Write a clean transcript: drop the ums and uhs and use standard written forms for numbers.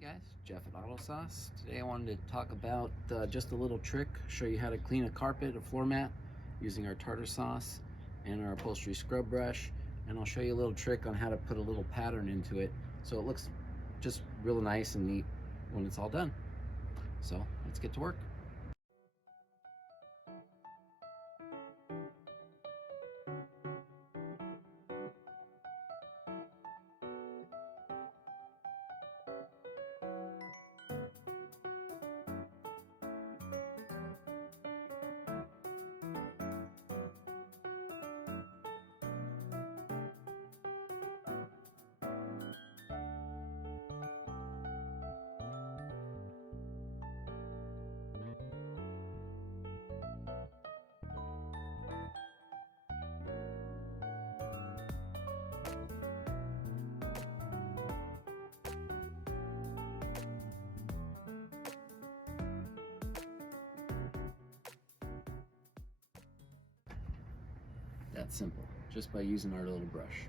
Guys, Jeff at Auto Sauce. Today I wanted to talk about just a little trick, show you how to clean a carpet, a floor mat, using our tartar sauce and our upholstery scrub brush. And I'll show you a little trick on how to put a little pattern into it so it looks just real nice and neat when it's all done. So let's get to work. That's simple, just by using our little brush.